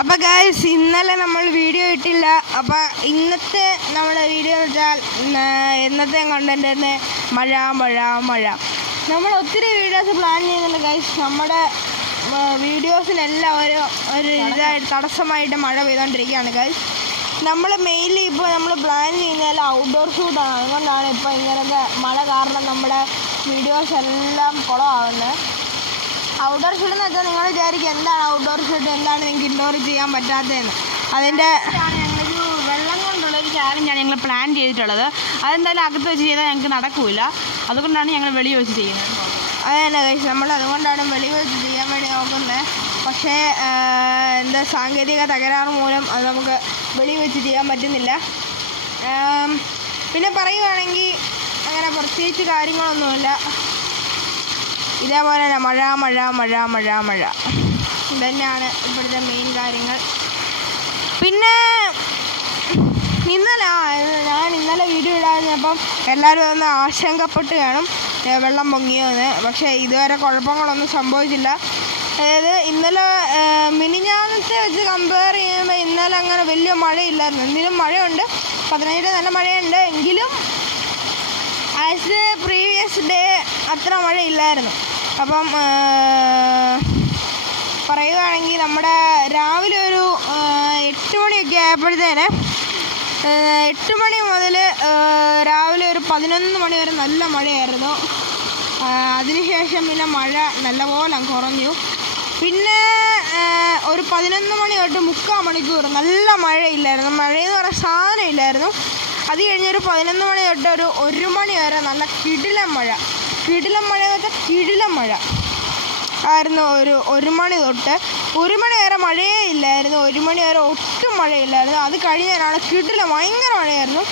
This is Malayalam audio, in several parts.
അപ്പോൾ ഗൈസ് ഇന്നലെ നമ്മൾ വീഡിയോ ഇട്ടില്ല. അപ്പോൾ ഇന്നത്തെ നമ്മുടെ വീഡിയോ വെച്ചാൽ ഇന്നത്തെ കണ്ടന്റ് തന്നെ മഴ മഴ മഴ. നമ്മൾ ഒത്തിരി വീഡിയോസ് പ്ലാൻ ചെയ്യുന്നുണ്ട് ഗൈസ്. നമ്മുടെ വീഡിയോസിനെല്ലാം ഒരു ഇതായിട്ട് തടസ്സമായിട്ട് മഴ പെയ്തുകൊണ്ടിരിക്കുകയാണ് ഗൈസ്. നമ്മൾ മെയിൻലി ഇപ്പോൾ നമ്മൾ പ്ലാൻ ചെയ്യുന്നതെല്ലാം ഔട്ട്ഡോർ ഷൂട്ടാണ്. അതുകൊണ്ടാണ് ഇപ്പോൾ ഇങ്ങനത്തെ മഴ കാരണം നമ്മുടെ വീഡിയോസ് എല്ലാം കുളമാവുന്നത്. ഔട്ട്ഡോർ ഷൂട്ട് എന്ന് വെച്ചാൽ നിങ്ങൾ വിചാരിക്കും എന്താണ് ഔട്ട്ഡോർ ഷൂട്ട്, എന്താണ് നിങ്ങൾക്ക് ഇൻഡോർ ചെയ്യാൻ പറ്റാത്തതെന്ന്. അതിൻ്റെ ഞങ്ങളൊരു വെള്ളം കൊണ്ടുള്ളൊരു ചാലഞ്ചാണ് ഞങ്ങൾ പ്ലാൻ ചെയ്തിട്ടുള്ളത്. അതെന്തായാലും അകത്ത് വെച്ച് ചെയ്താൽ ഞങ്ങൾക്ക് നടക്കില്ല. അതുകൊണ്ടാണ് ഞങ്ങൾ വെളി വെച്ച് ചെയ്യുന്നത്. അതന്നെ കഴിച്ച് നമ്മൾ അതുകൊണ്ടാണ് വെളി വെച്ച് ചെയ്യാൻ വേണ്ടി നോക്കുന്നത്. പക്ഷേ എന്താ സാങ്കേതിക തകരാറ് മൂലം അത് നമുക്ക് വെളി വെച്ച് ചെയ്യാൻ പറ്റുന്നില്ല. പിന്നെ പറയുകയാണെങ്കിൽ അങ്ങനെ പ്രത്യേകിച്ച് കാര്യങ്ങളൊന്നുമില്ല. ഇതേപോലെ തന്നെ മഴ മഴ മഴ മഴ മഴ ഇതന്നെയാണ് ഇപ്പോഴത്തെ മെയിൻ കാര്യങ്ങൾ. പിന്നെ ഞാൻ ഇന്നലെ വീഡിയോ ഇടാഞ്ഞപ്പം എല്ലാവരും ഒന്ന് ആശങ്കപ്പെട്ട് കാണും വെള്ളം പൊങ്ങിയോന്ന്. പക്ഷേ ഇതുവരെ കുഴപ്പങ്ങളൊന്നും സംഭവിച്ചില്ല. അതായത് ഇന്നലെ മിനിഞ്ഞാന്നത്തെ വെച്ച് കമ്പയർ ചെയ്യുമ്പോൾ ഇന്നലെ അങ്ങനെ വലിയ മഴയില്ലായിരുന്നു. എന്തിനും മഴയുണ്ട്, 15 നല്ല മഴയുണ്ട്. എങ്കിലും ആസ് എ പ്രീവിയസ് ഡേ അത്ര മഴയില്ലായിരുന്നു. അപ്പം പറയുകയാണെങ്കിൽ നമ്മുടെ രാവിലെ ഒരു 8 മണിയൊക്കെ ആയപ്പോഴത്തേന് 8 മണി മുതൽ രാവിലെ ഒരു 11 മണി വരെ നല്ല മഴയായിരുന്നു. അതിനുശേഷം പിന്നെ മഴ നല്ലപോലെ കുറഞ്ഞു. പിന്നെ ഒരു 11 മണി തൊട്ട് 3/4 മണിക്കൂർ നല്ല മഴയില്ലായിരുന്നു. മഴയെന്ന് പറയുന്ന സാധനം ഇല്ലായിരുന്നു. അത് കഴിഞ്ഞൊരു 11 മണി തൊട്ട് 1 മണി വരെ നല്ല കിടിലം മഴ. കിടിലം മഴ എന്ന് വെച്ചാൽ കിടിലം മഴ ആയിരുന്നു. 1 മണി തൊട്ട് 1 മണി വരെ മഴയേ ഇല്ലായിരുന്നു. 1 മണി വരെ ഒട്ടും മഴയില്ലായിരുന്നു. അത് കഴിഞ്ഞാലാണ് കിടിലം ഭയങ്കര മഴയായിരുന്നു.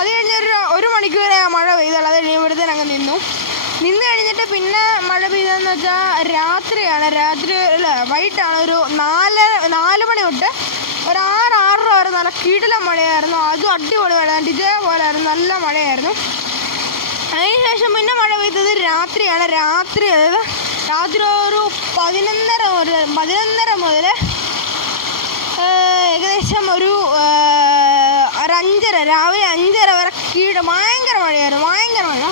അത് കഴിഞ്ഞൊരു 1 മണിക്കൂർ മഴ പെയ്തുള്ളൂ. അത് കഴിയുമ്പോഴത്തേന് അങ്ങ് നിന്ന് കഴിഞ്ഞിട്ട് പിന്നെ മഴ പെയ്തതെന്ന് വെച്ചാൽ രാത്രിയാണ്. വൈകിട്ടാണ് ഒരു 4 മണി തൊട്ട് ഒരു 6-6:30 വരെ നല്ല കിടിലം മഴയായിരുന്നു. അതും അടിപൊളി മഴ, ഇതേപോലെയായിരുന്നു, നല്ല മഴയായിരുന്നു. അതിനുശേഷം പിന്നെ മഴ പെയ്തത് രാത്രിയാണ്. രാത്രി ഒരു 11:30 മുതൽ ഏകദേശം ഒരു 5:30 രാവിലെ 5:30 വരെ ഭയങ്കര മഴയായിരുന്നു, ഭയങ്കര മഴ.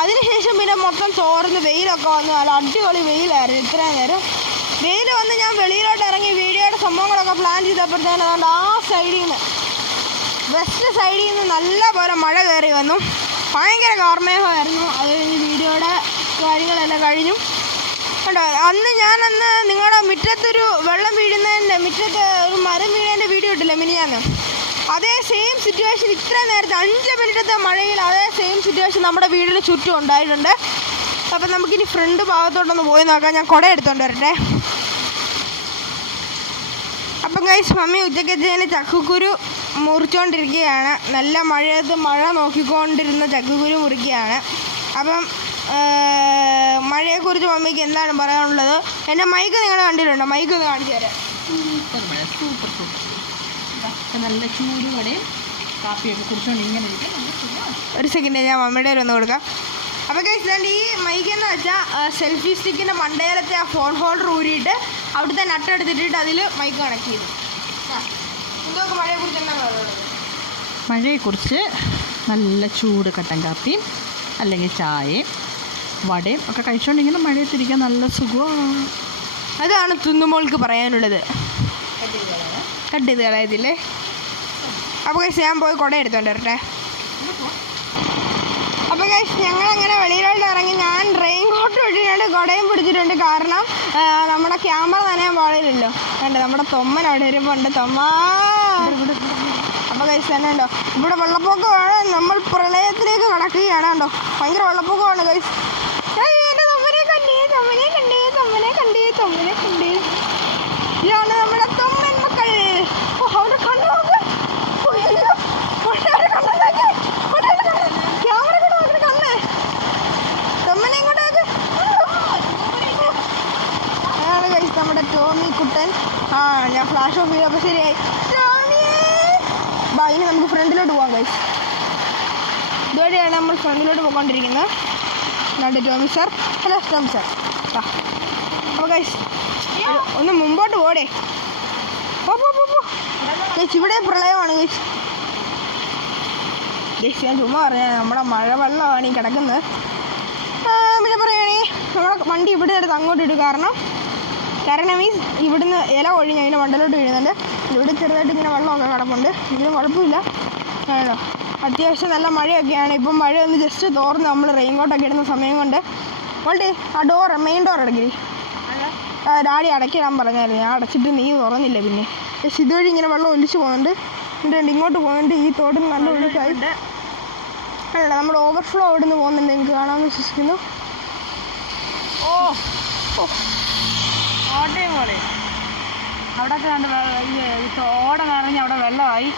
അതിനുശേഷം പിന്നെ മൊത്തം ചോർന്ന് വെയിലൊക്കെ വന്നു. നല്ല അടിപൊളി വെയിലായിരുന്നു. ഇത്രയും നേരം വെയിൽ വന്ന് ഞാൻ വെളിയിലോട്ട് ഇറങ്ങി വീഡിയോയുടെ സംഭവങ്ങളൊക്കെ പ്ലാൻ ചെയ്തപ്പോഴത്തേനും അതുകൊണ്ട് ആ സൈഡിൽ നിന്ന് വെസ്റ്റ് സൈഡിൽ നിന്ന് നല്ല പോലെ മഴ കയറി വന്നു. ഭയങ്കര കാർമേഘമായിരുന്നു. അത് കഴിഞ്ഞ് വീഡിയോയുടെ കാര്യങ്ങളെല്ലാം കഴിഞ്ഞു കേട്ടോ. ഞാനന്ന് നിങ്ങളുടെ മുറ്റത്തൊരു വെള്ളം വീഴുന്നതിൻ്റെ മുറ്റത്ത് ഒരു മരം വീഴുന്നതിൻ്റെ വീഡിയോ ഇട്ടില്ലേ മിനിഞ്ഞാന്ന്, അതേ സെയിം സിറ്റുവേഷൻ ഇത്ര നേരത്തെ 5 മിനിറ്റത്തെ മഴയിൽ അതേ സെയിം സിറ്റുവേഷൻ നമ്മുടെ വീടിന് ചുറ്റും ഉണ്ടായിട്ടുണ്ട്. അപ്പം നമുക്കിനി ഫ്രണ്ട് ഭാഗത്തോട്ടൊന്ന് പോയി നോക്കാം. ഞാൻ കുട എടുത്തോണ്ട് വരട്ടെ. അപ്പം ഗൈസ്, മമ്മി ഉച്ചക്കത്തേന് ചക്കക്കുരു മുറിച്ചുകൊണ്ടിരിക്കുകയാണ്. നല്ല മഴയത്ത് മഴ നോക്കിക്കൊണ്ടിരുന്ന ചക്കക്കുരു മുറിക്കുകയാണ്. അപ്പം മഴയെക്കുറിച്ച് മമ്മിക്ക് എന്താണ് പറയാനുള്ളത്? എൻ്റെ മൈക്ക് നിങ്ങൾ കണ്ടിട്ടുണ്ടോ? മൈക്ക് ഒന്ന് കാണിച്ചു തരാം. സൂപ്പർ മഴ, സൂപ്പർ സൂപ്പർ. നല്ല ചൂട് കടയും കാപ്പിയൊക്കെ കുടിച്ചോണ്ട് ഇങ്ങനെ ഇരിക്കും. ഒരു സെക്കൻഡ് ഞാൻ മമ്മിയുടെ ഒന്ന് കൊടുക്കാം. അപ്പോൾ ഗൈസ്, ഞാൻ ഈ മൈക്കെന്ന് വെച്ചാൽ സെൽഫി സ്റ്റിക്കിൻ്റെ മണ്ടയിലത്തെ ആ ഫോൺ ഹോൾഡർ ഊരിയിട്ട് അവിടുത്തെ നട്ടെടുത്തിട്ട് അതിൽ മൈക്ക് കണക്ട് ചെയ്തു. എന്തൊക്കെ മഴയെക്കുറിച്ച് എന്താ പറയുന്നത്? മഴയെക്കുറിച്ച് നല്ല ചൂട് കട്ടൻ കാപ്പിയും അല്ലെങ്കിൽ ചായയും വടയും ഒക്കെ കഴിച്ചുകൊണ്ടിങ്ങനെ മഴയത്തിരിക്കാൻ നല്ല സുഖമാണ്. അതാണ് തുന്നുമോൾക്ക് പറയാനുള്ളത്. കട്ട് ചെയ്ത് കളയത്തില്ലേ? അപ്പോൾ ഗൈസ്, ഞാൻ പോയി കുട എടുത്തോണ്ട് വരട്ടെ. അപ്പോൾ ഗൈസ്, ഞങ്ങളങ്ങനെ വെളിയിലോട്ട് ഇറങ്ങി. ഞാൻ റെയിൻ കോട്ട് ഇട്ടിട്ടുണ്ട്, കുടയും പിടിച്ചിട്ടുണ്ട്. കാരണം നമ്മുടെ ക്യാമറ നനയാൻ പാടില്ലല്ലോ. കണ്ടോ, നമ്മുടെ തൊമ്മൻ അവിടെ വരുമ്പോണ്ട്. അപ്പോൾ ഗൈസ് തന്നെ ഉണ്ടോ, ഇവിടെ വെള്ളപ്പൊക്കമാണ്. നമ്മൾ പ്രളയത്തിലേക്ക് കടക്കുകയാണ്. കണ്ടോ, ഭയങ്കര വെള്ളപ്പൊക്കമാണ് ഗൈസ്. എൻ്റെ തൊമ്മനെ കണ്ടേ, തൊമ്മനെ കണ്ടേ, തൊമ്മനെ കണ്ടേ, തൊമ്മനെ കണ്ടേ. ഇതാണ് നമ്മുടെ തൊമ്മൻ മക്കൾ. അവിടെ കണ്ടു നോക്ക്, ക്യാമറ കൂടെ നോക്കി കണ്ണ്. തൊമ്മനെ ഇങ്ങോട്ട് നോക്ക്. അതാണ് ഗൈസ് നമ്മുടെ ടോമി കുട്ടൻ. ഞാൻ ഫ്ലാഷ് ഓഫ് ചെയ്തപ്പോൾ ശരിയായി. ഇനി നമുക്ക് ഫ്രണ്ടിലോട്ട് പോകാം ഗൈസ്. ഇതുവഴിയാണ് നമ്മൾ ഫ്രണ്ടിലോട്ട് പോയിക്കൊണ്ടിരിക്കുന്നത്. രണ്ട് Tomy sir. Hello Tomy sir. അപ്പോൾ ഗൈസ് ഒന്ന് മുമ്പോട്ട് പോടേ. ഗൈസ് ഇവിടെ പ്രളയമാണ് ഗൈസ്. ഞാൻ ചുമ്മാ പറഞ്ഞാൽ നമ്മുടെ മഴ വെള്ളമാണ് ഈ കിടക്കുന്നത്. പിന്നെ പറയുകയാണെങ്കിൽ നമ്മുടെ വണ്ടി ഇവിടെ അടുത്ത് അങ്ങോട്ട് ഇടും. കാരണം മീൻസ് ഇവിടുന്ന് ഇല ഒഴിഞ്ഞ് അതിൻ്റെ മണ്ടലോട്ട് വീഴുന്നുണ്ട്. ഇവിടെ ചെറുതായിട്ട് ഇങ്ങനെ വെള്ളമൊക്കെ കിടപ്പുണ്ട്. ഇതിനും കുഴപ്പമില്ല. ആണോ, അത്യാവശ്യം നല്ല മഴയൊക്കെയാണ്. ഇപ്പം മഴ ഒന്ന് ജസ്റ്റ് തോർന്ന് നമ്മൾ റെയിൻകോട്ടൊക്കെ ഇടുന്ന സമയം കൊണ്ട് വണ്ടി ആ മെയിൻ ഡോർ അടക്കി. ഡാഡി അടയ്ക്കാൻ പറഞ്ഞായിരുന്നു. ഞാൻ അടച്ചിട്ട് നീ തുറന്നില്ല. പിന്നെ പക്ഷെ ഇതുവഴി ഇങ്ങനെ വെള്ളം ഒലിച്ച് പോകുന്നുണ്ട്. ഇങ്ങോട്ട് പോകുന്നുണ്ട്. ഈ തോട്ടിൽ നല്ല ഒഴുക്കായി. അല്ല, നമ്മൾ ഓവർഫ്ലോ അവിടെ നിന്ന് പോകുന്നുണ്ട്. എനിക്ക് കാണാമെന്ന് വിശ്വസിക്കുന്നു. ഓ കോട്ടയം പോലെ അവിടെയൊക്കെ കണ്ട് ഓട നിറഞ്ഞ് അവിടെ വെള്ളമായി.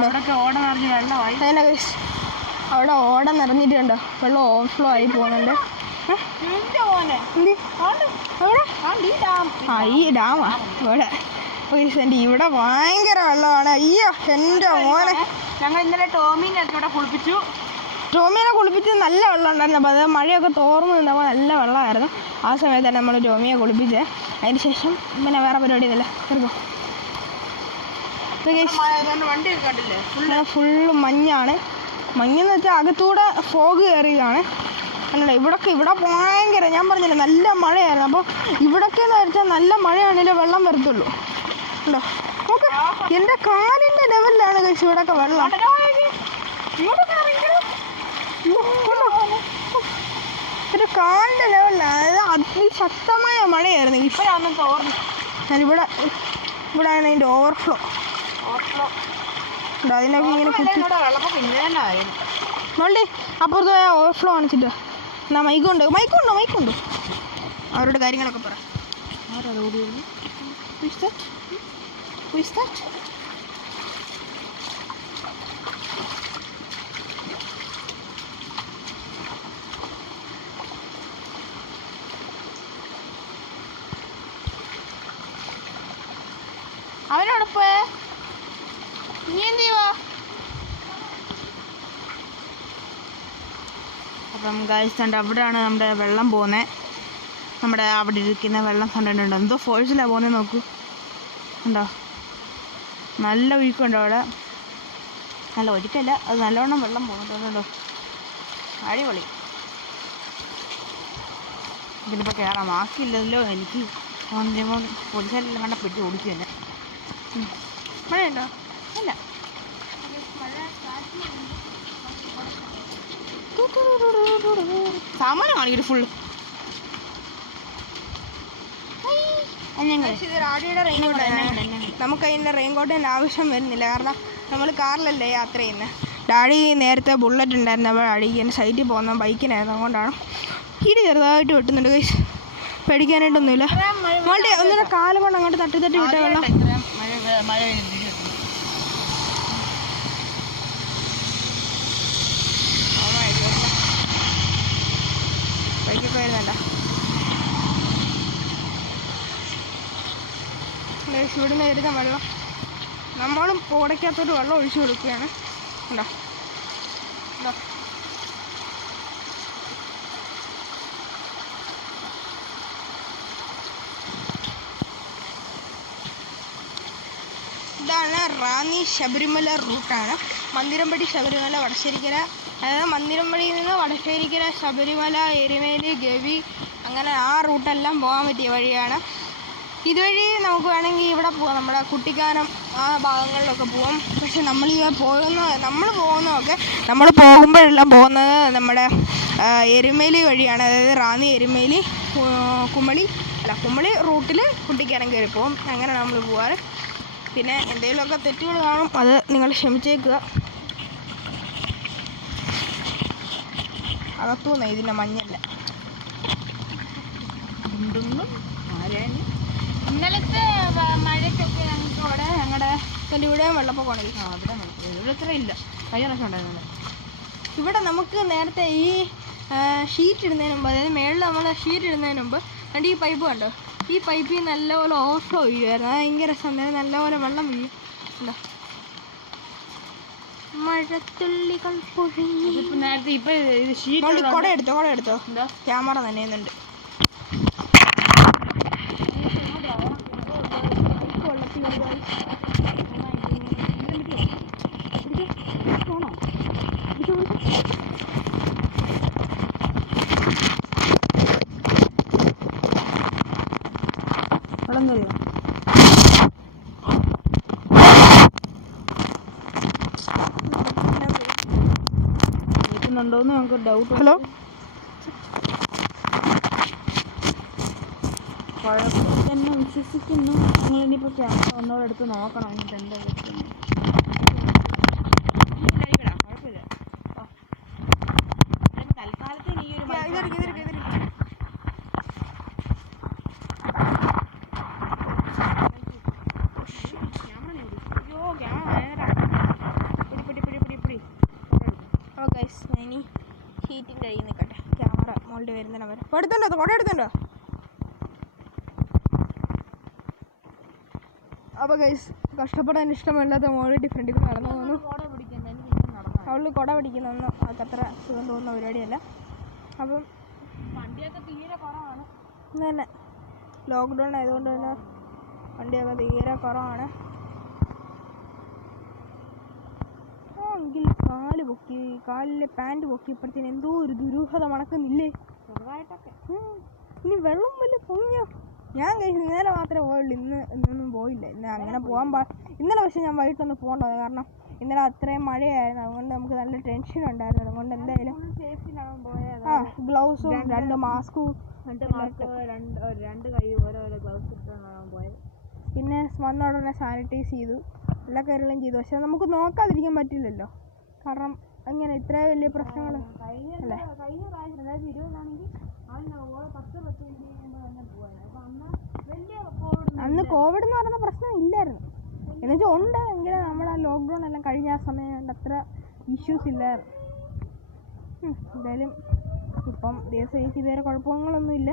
അവിടെയൊക്കെ ഓട നിറഞ്ഞ് വെള്ളമായി. അതിനെ അവിടെ ഓട നിറഞ്ഞിട്ടുണ്ടോ, വെള്ളം ഓവർഫ്ലോ ആയി പോകുന്നുണ്ട്. ഈ ഡാമാ ഇവിടെ. ഇവിടെ ഭയങ്കര വെള്ളമാണ്. അയ്യോ എൻ്റെ മോനെ. ഞങ്ങൾ ഇന്നലെ ടോമീനൊക്കെ ഇവിടെ കുളിപ്പിച്ചു. ടോമിയെ കുളിപ്പിച്ച് നല്ല വെള്ളം ഉണ്ടായിരുന്നു. അപ്പോൾ അത് മഴയൊക്കെ തോർന്നു നിന്നപ്പോൾ നല്ല വെള്ളമായിരുന്നു. ആ സമയത്താണ് നമ്മൾ ടോമിയെ കുളിപ്പിച്ചത്. അതിന് ശേഷം പിന്നെ വേറെ പരിപാടി ഇല്ല. വണ്ടിയൊക്കെ കണ്ടില്ലേ, ഫുള്ള് മഞ്ഞാണ്. മഞ്ഞെന്ന് വെച്ചാൽ അകത്തൂടെ ഫോഗ് കയറിയതാണ്. അല്ല ഇവിടെ ഭയങ്കര, ഞാൻ പറഞ്ഞില്ലേ നല്ല മഴയായിരുന്നു. അപ്പോൾ ഇവിടൊക്കെ എന്ന് വെച്ചാൽ നല്ല മഴയാണെങ്കിലേ വെള്ളം വരത്തുള്ളൂ. ഉണ്ടോ നോക്ക്, എൻ്റെ കാലിൻ്റെ ലെവലിലാണ് കഴിച്ച് ഇവിടെയൊക്കെ വെള്ളം. ഒരു കാലിൻ്റെ ലെവലിലാണ്. അതായത് അതിശക്തമായ മഴയായിരുന്നു. ഇപ്പോഴാണ് തോർന്നു. ഇവിടെയാണ് അതിൻ്റെ ഓവർഫ്ലോ ഉണ്ടോ. അതിനൊക്കെ ഇങ്ങനെ കുത്തി വണ്ടി അപ്പുറത്ത് പോയാൽ ഓവർഫ്ലോ കാണിച്ചിട്ട്. എന്നാ മൈക്കുണ്ടോ അവരോട് കാര്യങ്ങളൊക്കെ പറ. ആരത് ഓടി വരുന്നു? അവനോടൊപ്പേ നീ എന്ത് ചെയ്യുവാ? അപ്പം ഗൈസ് കണ്ട് അവിടെയാണ് നമ്മുടെ വെള്ളം പോകുന്നത്. നമ്മുടെ അവിടെ ഇരിക്കുന്ന വെള്ളം കണ്ടിട്ടുണ്ടോ, എന്തോ ഫോഴ്സിലാണ് പോകുന്നത് നോക്കൂ. ഉണ്ടോ, നല്ല ഒഴുക്കുണ്ടോ അവിടെ. നല്ല ഒഴുക്കല്ല, അത് നല്ലോണം വെള്ളം പോകുന്നുണ്ടോ. അടിപൊളി. ഇതിലിപ്പോൾ കയറാം. മാസ്കില്ലല്ലോ എനിക്ക്. പോലീസുകാരെല്ലാം കണ്ട പെട്ടി ഓടിക്കും എന്നെ. മഴയുണ്ടോ? ഇല്ല. സാമാനം കാണിക്കട്ടെ ഫുള്ള്. റാഡിയുടെ റെയിൻകോട്ടാണ്. നമുക്ക് അതിൻ്റെ റെയിൻകോട്ടിൻ്റെ ആവശ്യം വരുന്നില്ല. കാരണം നമ്മൾ കാറിലല്ലേ യാത്ര ചെയ്യുന്നത്. ഡാഡി നേരത്തെ ബുള്ളറ്റ് ഉണ്ടായിരുന്നു. അപ്പോൾ ഡാഡിക്ക് എൻ്റെ സൈറ്റിൽ പോകുന്ന ബൈക്കിനായിരുന്നു. അതുകൊണ്ടാണ് ഇടി ചെറുതായിട്ട് വെട്ടുന്നുണ്ട്. കൈസ് പേടിക്കാനായിട്ടൊന്നുമില്ല. മോളുടെ ഒന്നിനെ കാല് കൊണ്ട് അങ്ങോട്ട് തട്ടി വിട്ട വെള്ളം. ബൈക്കൊക്കെ വരുന്നല്ല. ഇവിടുന്ന് വരുന്ന വെള്ളം നമ്മളും പോടയ്ക്കകത്തോട്ട് വെള്ളം ഒഴിച്ചു കൊടുക്കുകയാണ്. ഉണ്ടോ ഇതാണ് റാന്നി ശബരിമല റൂട്ടാണ്. മന്ദിരംപടി ശബരിമല വടശ്ശേരിക്കര. അതായത് മന്ദിരംപടിയിൽ നിന്ന് വടശ്ശേരിക്കര, ശബരിമല, എരുമേലി, ഗവി, അങ്ങനെ ആ റൂട്ടെല്ലാം പോകാൻ പറ്റിയ വഴിയാണ്. ഇതുവഴി നമുക്ക് വേണമെങ്കിൽ ഇവിടെ പോകാം. നമ്മുടെ കുട്ടിക്കാനം ആ ഭാഗങ്ങളിലൊക്കെ പോകാം. പക്ഷെ നമ്മൾ പോകുന്നതൊക്കെ നമ്മൾ പോകുമ്പോഴെല്ലാം പോകുന്നത് നമ്മുടെ എരുമേലി വഴിയാണ്. അതായത് റാന്നി, എരുമേലി, കുമളി റൂട്ടിൽ കുട്ടിക്കാനം കയറി പോകും. അങ്ങനെ നമ്മൾ പോകാറ്. പിന്നെ എന്തെങ്കിലുമൊക്കെ തെറ്റുകൾ കാണും, അത് നിങ്ങൾ ക്ഷമിച്ചേക്കുക. അകത്തുനിന്ന് ഇതിൻ്റെ മഞ്ഞല്ല. ഇന്നലത്തെ മഴയ്ക്കൊക്കെ ഞങ്ങൾക്ക് ഇവിടെ ഇവിടെയും വെള്ളപ്പൊക്കമാണ്. ഇവിടെ ഇത്ര ഇല്ല. കഴിഞ്ഞ പ്രാവശ്യം ഉണ്ടായിരുന്നില്ല. ഇവിടെ നമുക്ക് നേരത്തെ ഈ ഷീറ്റ് ഇടുന്നതിന് മുമ്പ്, അതായത് മേളിൽ നമ്മൾ ഷീറ്റ് ഇടുന്നതിന് മുമ്പ് ഈ പൈപ്പ് കണ്ടോ, ഈ പൈപ്പിൽ നല്ലപോലെ ഓവർഫ്ലോ വീഴുമായിരുന്നു. അത് ഭയങ്കര സമയം നല്ലപോലെ വെള്ളം വീഴും. മഴത്തുള്ളികൾ പൊഴിഞ്ഞു. നേരത്തെ ഇപ്പം കുട എടുത്തോ ക്യാമറ നനയുന്നുണ്ട്. വെള്ളം കയറിയോ? കേൾക്കുന്നുണ്ടോന്ന് നമുക്ക് ഡൗട്ട്. ഹലോ, കുഴപ്പമില്ല തന്നെ വിശ്വസിക്കുന്നു. നിങ്ങളിനിപ്പോൾ ക്യാമറ ഒന്നോടെ എടുത്ത് നോക്കണം എന്നിട്ട് എന്താ പറ്റുന്നത്. കുഴപ്പമില്ല. തൽക്കാലത്തിന് ഈ ഒരു ഇനി ഹീറ്റിംഗ് കഴിയും നിൽക്കട്ടെ. ക്യാമറ മോൾഡ് വരുന്നതിനെ വരെ എടുത്തുണ്ടോ? കുട എടുത്തുണ്ടോ? അപ്പോൾ ഗൈസ് കഷ്ടപ്പെടാൻ ഇഷ്ടമല്ലാത്ത മോള് ഡിഫറെൻറ്റ് കൂടെ നടന്നു തോന്നുന്നു. അവള് കുട പിടിക്കുന്നൊന്നും അവൾക്ക് അത്ര സുഖം തോന്നുന്ന പരിപാടിയല്ല. അപ്പം വണ്ടിയൊക്കെ തീരെ കുറവാണ്. തന്നെ ലോക്ക്ഡൗൺ ആയതുകൊണ്ട് തന്നെ വണ്ടിയൊക്കെ തീരെ കുറവാണ്. എങ്കിൽ കാലിലെ പാൻറ് പൊക്കിയപ്പോഴത്തേന് എന്തോ ഒരു ദുരൂഹത മണക്കുന്നില്ലേ ചെറുതായിട്ടൊക്കെ. ഇനി വെള്ളം വല്ല പൊങ്ങിയോ? ഞാൻ കഴിച്ചു ഇന്നലെ മാത്രമേ പോയുള്ളൂ, ഇന്നൊന്നും പോയില്ല. ഇന്ന് അങ്ങനെ ഇന്നലെ പക്ഷേ ഞാൻ വൈകിട്ടൊന്ന് പോകേണ്ടത്, കാരണം ഇന്നലെ അത്രയും മഴയായിരുന്നു. അതുകൊണ്ട് നമുക്ക് നല്ല ടെൻഷൻ ഉണ്ടായിരുന്നു. അതുകൊണ്ട് എന്തായാലും ഗ്ലൗസും 2 മാസ്കും 2 കൈ ഓരോരോ ഗ്ലൗസ് ഇട്ടാണ് പോയത്. പിന്നെ വന്ന ഉടനെ സാനിറ്റൈസ് ചെയ്തു, എല്ലാ കാര്യങ്ങളും ചെയ്തു. പക്ഷെ നമുക്ക് നോക്കാതിരിക്കാൻ പറ്റില്ലല്ലോ, കാരണം അങ്ങനെ ഇത്ര വലിയ പ്രശ്നങ്ങൾ അല്ലേ. അന്ന് കോവിഡ് എന്ന് പറയുന്ന പ്രശ്നം ഇല്ലായിരുന്നു. എന്നുവെച്ചാൽ ഉണ്ട്, എങ്കിലും നമ്മുടെ ആ ലോക്ക്ഡൗൺ എല്ലാം കഴിഞ്ഞ ആ സമയം കൊണ്ട് അത്ര ഇഷ്യൂസ് ഇല്ലായിരുന്നു. എന്തായാലും ഇപ്പം ദിവസം ഇതുവരെ കുഴപ്പങ്ങളൊന്നുമില്ല,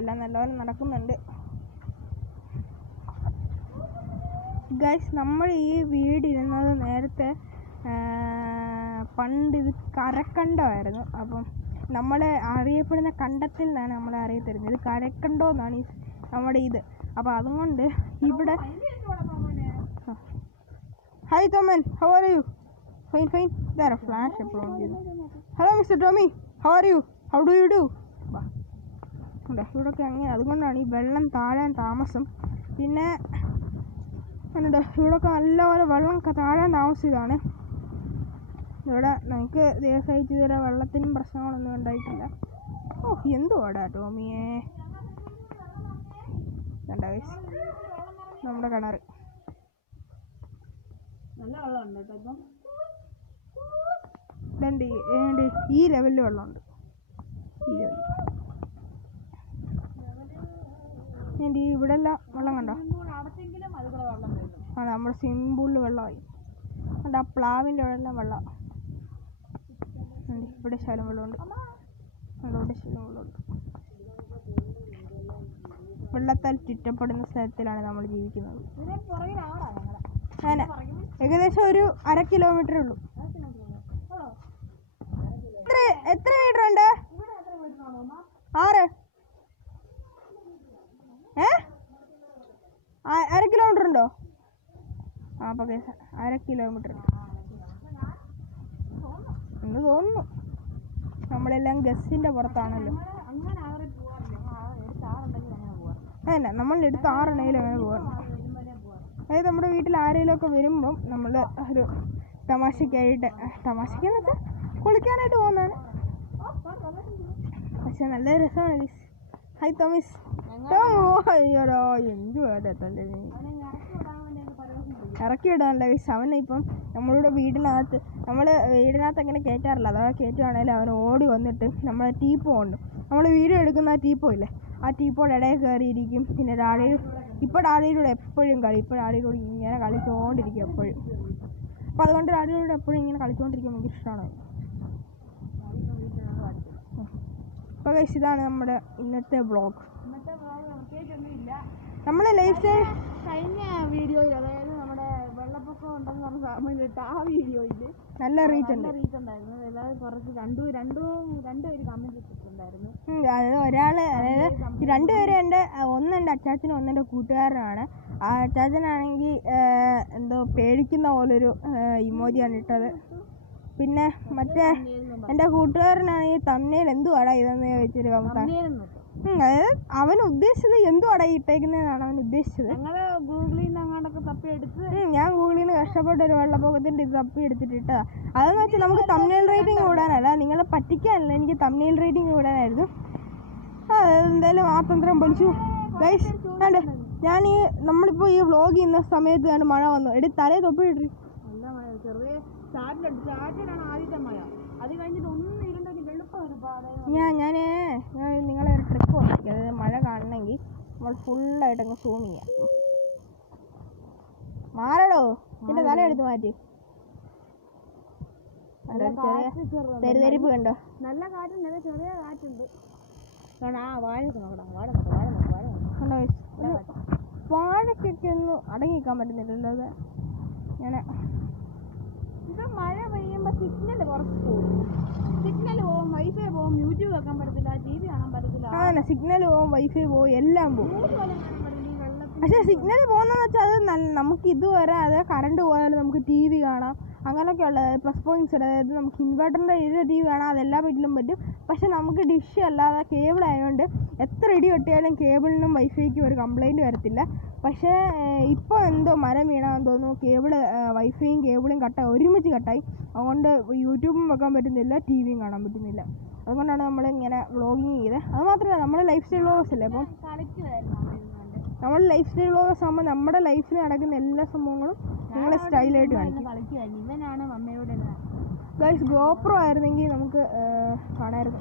എല്ലാം നല്ലപോലെ നടക്കുന്നുണ്ട്. ഗൈസ്, നമ്മൾ ഈ വീടിരുന്നത് നേരത്തെ പണ്ട് ഇത് കരക്കണ്ടമായിരുന്നു. അപ്പം നമ്മളെ അറിയപ്പെടുന്ന കണ്ടത്തിൽ നിന്നാണ് നമ്മളെ അറിയത്തരുന്നത്. ഇത് കരക്കണ്ടോ എന്നാണ് നമ്മുടെ ഇത്. അപ്പോൾ അതുകൊണ്ട് ഇവിടെ hi Thoman, how are you? Fine fine. ഇതാരോ ഫ്ലാഷ് എപ്പോഴും ചെയ്തു. Hello mister Tommy, how are you? How do you do? ഇവിടെയൊക്കെ അങ്ങനെ, അതുകൊണ്ടാണ് ഈ വെള്ളം താഴാൻ താമസം. പിന്നെ എന്നിട്ട് ഇവിടെയൊക്കെ നല്ലപോലെ വെള്ളം താഴാൻ താമസിച്ചതാണ്. ഇവിടെ നമുക്ക് ദിവസമായിട്ട് ഇതുവരെ വെള്ളത്തിനും പ്രശ്നങ്ങളൊന്നും ഉണ്ടായിട്ടില്ല. ഓ എന്തുവാടാ ടോമിയെ. നമ്മുടെ കിണർ നല്ല വെള്ളമുണ്ട് കേട്ടോ. ഇപ്പം ഈ ലെവലിൽ വെള്ളമുണ്ട്. ഈ ലെവലിൽ ഇവിടെ എല്ലാം വെള്ളം കണ്ടോ? ആ നമ്മുടെ സ്വിമ്മിംഗ് പൂളിൽ വെള്ളമായി. അതുകൊണ്ട് ആ പ്ലാവിൻ്റെ അവിടെ എല്ലാം വെള്ളം. ഇവിടെ ശകലം വെള്ളമുണ്ട്, അവിടെ ശകലം വെള്ളമുണ്ട്. വെള്ളത്താൽ ചുറ്റപ്പെടുന്ന സ്ഥലത്തിലാണ് നമ്മൾ ജീവിക്കുന്നത്. അങ്ങനെ ഏകദേശം ഒരു 1/2 കിലോമീറ്റർ ഉള്ളൂ. എത്ര മീറ്റർ ഉണ്ട്? 6. 1/2 കിലോമീറ്റർ ഉണ്ടോ? ആ അപ്പോൾ 1/2 കിലോമീറ്റർ എന്ന് തോന്നുന്നു. നമ്മളെല്ലാം ഗസിൻ്റെ പുറത്താണല്ലോ. അതന്നെ, നമ്മളെടുത്ത് 6 എണ്ണയിലും അങ്ങനെ പോകാറുണ്ട്. അതായത് നമ്മുടെ വീട്ടിൽ ആരെങ്കിലും ഒക്കെ വരുമ്പം നമ്മൾ ഒരു തമാശയ്ക്കായിട്ട്, തമാശയ്ക്കെന്ന് വെച്ചാൽ കുളിക്കാനായിട്ട് പോകുന്നതാണ്. പക്ഷെ നല്ല രസമാണ്. Hi Thomas. അയ്യോടോ എന്തുവാ തൻ്റെ ഇറക്കി വിടാനല്ല ഗൈസ്. അവനെ ഇപ്പം നമ്മളുടെ വീടിനകത്ത് അങ്ങനെ കയറ്റാറില്ല. അഥവാ കയറ്റുവാണെങ്കിലും അവൻ ഓടി വന്നിട്ട് നമ്മളെ ടീപ്പോ ഉണ്ട്, നമ്മൾ വീഡിയോ എടുക്കുന്ന ആ ടീപ്പോ ഇല്ലേ, ആ ടീപ്പോടെ ഇടയിൽ കയറിയിരിക്കും. പിന്നെ ഡാഡിയിലൂടെ എപ്പോഴും കളി, ഇപ്പോൾ ഡാഡിയിലൂടെ ഇങ്ങനെ കളിച്ചുകൊണ്ടിരിക്കും എപ്പോഴും. അപ്പോൾ അതുകൊണ്ട് ഡാഡിയിലൂടെ എപ്പോഴും ഇങ്ങനെ കളിച്ചുകൊണ്ടിരിക്കാൻ ഭയങ്കര ഇഷ്ടമാണ്. അപ്പോൾ ഗൈസ്, ഇതാണ് നമ്മുടെ ഇന്നത്തെ വ്ളോഗ്. നമ്മുടെ ലൈഫ് സ്റ്റൈൽ കഴിഞ്ഞ വീഡിയോയിൽ, അതായത് നമ്മുടെ വെള്ളം വെള്ളപ്പൊക്കം ഉണ്ടെന്ന് പറഞ്ഞ ആ വീഡിയോയില് നല്ല റീച്ച് ഉണ്ടായിരുന്നു. എല്ലാവരും കുറച്ച് രണ്ടുപേര് കമന്റ് ഇട്ടിട്ടുണ്ടായിരുന്നു. അതായത് ഒരാള്, അതായത് രണ്ടുപേരും എൻ്റെ അച്ചാച്ചനും ഒന്നെൻ്റെ കൂട്ടുകാരനാണ്. ആ അച്ചാച്ചനാണെങ്കിൽ എന്തോ പേടിക്കുന്ന പോലൊരു ഇമോജിയാണ് ഇട്ടത്. പിന്നെ മറ്റേ എൻ്റെ കൂട്ടുകാരനാണെങ്കിൽ തമ്മിൽ എന്തുവാടാ ഇതെന്ന് ചോദിച്ചൊരു അതായത് അവൻ ഉദ്ദേശിച്ചത് എന്തുവാടാ ഇട്ടേക്കുന്നതെന്നാണ് അവൻ ഉദ്ദേശിച്ചത്. ഗൂഗിളിൽ നിന്ന് അങ്ങോട്ടൊക്കെ തപ്പിയെടുത്ത് ഞാൻ ഗൂഗിളിൽ നിന്ന് കഷ്ടപ്പെട്ട ഒരു വെള്ളപ്പൊക്കത്തിൻ്റെ ഇത് തപ്പി എടുത്തിട്ടിട്ടാ. അതെന്ന് വെച്ചാൽ നമുക്ക് തമ്മിൽ റേറ്റിംഗ് കൂടാനല്ല, നിങ്ങളെ പറ്റിക്കാനല്ല, എനിക്ക് തമ്മിൽ റേറ്റിംഗ് കൂടാനായിരുന്നു. എന്തായാലും ആ തന്ത്രം പൊളിച്ചു ഗൈസ്. ഞാൻ നമ്മളിപ്പോൾ ഈ വ്ളോഗ് ചെയ്യുന്ന സമയത്ത് ആണ് മഴ വന്നു. തലേ തൊപ്പിയിട്ടി നല്ല മഴ, ചെറിയ ചാറ്റിലാണ് ആദ്യത്തെ മഴ. അത് കഴിഞ്ഞിട്ട് ഒന്നും ഇരുണ്ടെങ്കിൽ വെളുപ്പം ഒരുപാട്. ഞാൻ നിങ്ങളെ ഒരു ട്രിക്ക് നോക്കി, അതായത് മഴ കാണണമെങ്കിൽ നമ്മൾ ഫുള്ളായിട്ട് അങ്ങ് സൂം ചെയ്യാം. മാറടോ, എൻ്റെ തല എടുത്ത് മാറ്റി. തെരുതെരിപ്പ് കണ്ടോ? നല്ല കാറ്റുണ്ട്, ചെറിയ കാറ്റുണ്ട്. വാഴക്കൊക്കെ ഒന്നും അടങ്ങിക്കാൻ പറ്റുന്നില്ലല്ലോ. അത് ഞാൻ ഇത് മഴ പെയ്യുമ്പോൾ സിഗ്നൽ കുറച്ച് പോകും. സിഗ്നൽ പോകും, വൈഫൈ പോകും, യൂട്യൂബ് വെക്കാൻ പറ്റത്തില്ല, TV കാണാൻ പറ്റത്തില്ല. അങ്ങനെ സിഗ്നൽ പോകും, വൈഫൈ പോകും, എല്ലാം പോകും. പക്ഷെ സിഗ്നൽ പോകുന്നതെന്ന് വെച്ചാൽ അത് നമുക്ക് ഇതുവരെ അത് കറണ്ട് പോയാലും നമുക്ക് TV കാണാം, അങ്ങനെയൊക്കെ ഉള്ളത് പ്ലസ് പോയിന്റ്സ്. അതായത് നമുക്ക് ഇൻവെർട്ടറിൻ്റെ ഇതിൽ TV കാണാം, അതെല്ലാ വീട്ടിലും പറ്റും. പക്ഷെ നമുക്ക് ഡിഷ് അല്ലാതെ കേബിൾ ആയതുകൊണ്ട് എത്ര ഇടി വെട്ടിയാലും കേബിളിനും വൈഫൈക്കും ഒരു കംപ്ലൈൻറ്റ് വരത്തില്ല. പക്ഷേ ഇപ്പോൾ എന്തോ മരം വീണാന്ന് തോന്നുന്നു, വൈഫൈയും കേബിളും ഒരുമിച്ച് കട്ടായി. അതുകൊണ്ട് യൂട്യൂബും വെക്കാൻ പറ്റുന്നില്ല, TVയും കാണാൻ പറ്റുന്നില്ല. അതുകൊണ്ടാണ് നമ്മളിങ്ങനെ വ്ളോഗിങ് ചെയ്തത്. അത് മാത്രമല്ല, നമ്മുടെ ലൈഫ് സ്റ്റൈൽ വ്ളോഗ്സ് അല്ലേ, അപ്പം നമ്മൾ ലൈഫ് സ്റ്റൈൽ വ്ളോഗ്സ് ആകുമ്പോൾ നമ്മുടെ ലൈഫിൽ നടക്കുന്ന എല്ലാ സംഭവങ്ങളും നിങ്ങളെ സ്റ്റൈലായിട്ട് കാണിക്കും. ഇവനാണ് മമ്മയോട് ഗൈസ്, ഗോപ്രോ ആയിരുന്നെങ്കിൽ നമുക്ക് കാണായിരുന്നു.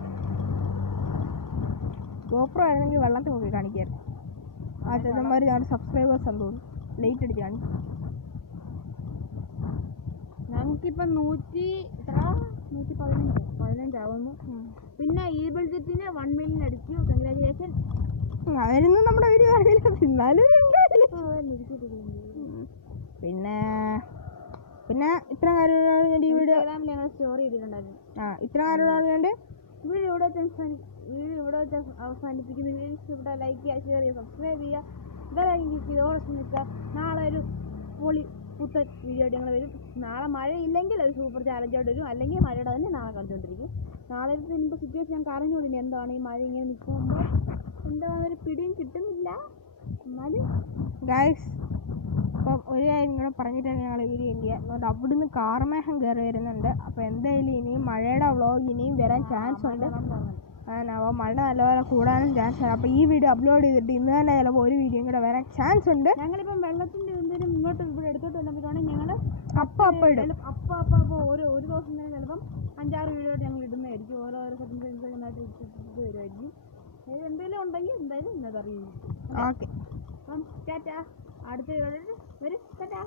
ഗോപ്രോ ആയിരുന്നെങ്കിൽ വെള്ളത്തിൽ നോക്കി കാണിക്കായിരുന്നു. ആ ചേട്ടന്മാർ ഞങ്ങളുടെ സബ്സ്ക്രൈബേഴ്സ് എന്ന് തോന്നുന്നു, ലേറ്റ് അടിച്ച് കാണിക്കും. ഞങ്ങൾക്കിപ്പം 115 ആവുന്നു. പിന്നെ ഈ ബഡ്ജറ്റിന് 1 മില്യൺ അടിച്ചു. കൺഗ്രാജുലേഷൻ. അവരൊന്നും നമ്മുടെ വീഡിയോ കാണില്ല, എന്നാലും പിന്നെ ഇത്ര കാര്യങ്ങളാണ് ഞാൻ ഈ വീഡിയോ സ്റ്റോറി ചെയ്തിട്ടുണ്ടായിരുന്നു. ഇത്ര കാര്യങ്ങളാണ് വേണ്ടത്. വീഡിയോ ഇവിടെ വെച്ച് അവസാനിപ്പിക്കുന്ന. വീഡിയോ ഇഷ്ടപ്പെട്ടാൽ ലൈക്ക് ചെയ്യുക, ഷെയർ ചെയ്യുക, സബ്സ്ക്രൈബ് ചെയ്യുക, ഇതോടൊപ്പം നിൽക്കുക. നാളെ ഒരു പൊളി പുത്തൻ വീഡിയോ ആയിട്ട് ഞങ്ങൾ വരും. നാളെ മഴയില്ലെങ്കിൽ ഒരു സൂപ്പർ ചാലഞ്ചോട്ട് വരും, അല്ലെങ്കിൽ മഴയുടെ തന്നെ നാളെ കളിച്ചുകൊണ്ടിരിക്കും. നാളെ ഇനിയിപ്പോൾ സിറ്റുവേഷൻ ഞങ്ങൾക്ക് അറിഞ്ഞുകൊണ്ടില്ല എന്താണ് ഈ മഴ ഇങ്ങനെ നിൽക്കുമ്പോൾ എന്താണെന്നൊരു പിടിയും കിട്ടുന്നില്ല. എന്നാലും ഗൈസ്, അപ്പം ഒരു കാര്യം കൂടെ പറഞ്ഞിട്ടാണ് ഞങ്ങൾ വീഡിയോ ചെയ്യുക. അതുകൊണ്ട് അവിടുന്ന് കാർമേഘം കയറി വരുന്നുണ്ട്. അപ്പോൾ എന്തായാലും ഇനിയും മഴയുടെ വ്ളോഗ് ഇനിയും വരാൻ ചാൻസ് ഉണ്ട്. അപ്പോൾ മഴ നല്ലപോലെ കൂടാനും ചാൻസ് ഉണ്ട്. അപ്പോൾ ഈ വീഡിയോ അപ്ലോഡ് ചെയ്തിട്ട് ഇന്ന് തന്നെ ചിലപ്പോൾ ഒരു വീഡിയോയും കൂടെ വരാൻ ചാൻസ് ഉണ്ട്. ഞങ്ങളിപ്പം വെള്ളത്തിൻ്റെ എന്തെങ്കിലും ഇങ്ങോട്ട് ഇവിടെ എടുത്തോട്ട് വന്നപ്പോഴാണെങ്കിൽ ഞങ്ങൾ അപ്പം ഇടും. അപ്പോൾ ഒരു ദിവസം തന്നെ ചിലപ്പം 5-6 വീഡിയോ ഞങ്ങൾ ഇടുന്നതായിരിക്കും. ഓരോരോ സെക്കൻഡായിട്ട് ഇട്ടിട്ട് വരുമായിരിക്കും. എന്തെങ്കിലും ഉണ്ടെങ്കിൽ എന്തായാലും ഇന്നത് അറിയും. ഓക്കെ, അപ്പം ടാറ്റാ. അടുത്ത വീഡിയോ വരും. ടാറ്റാ.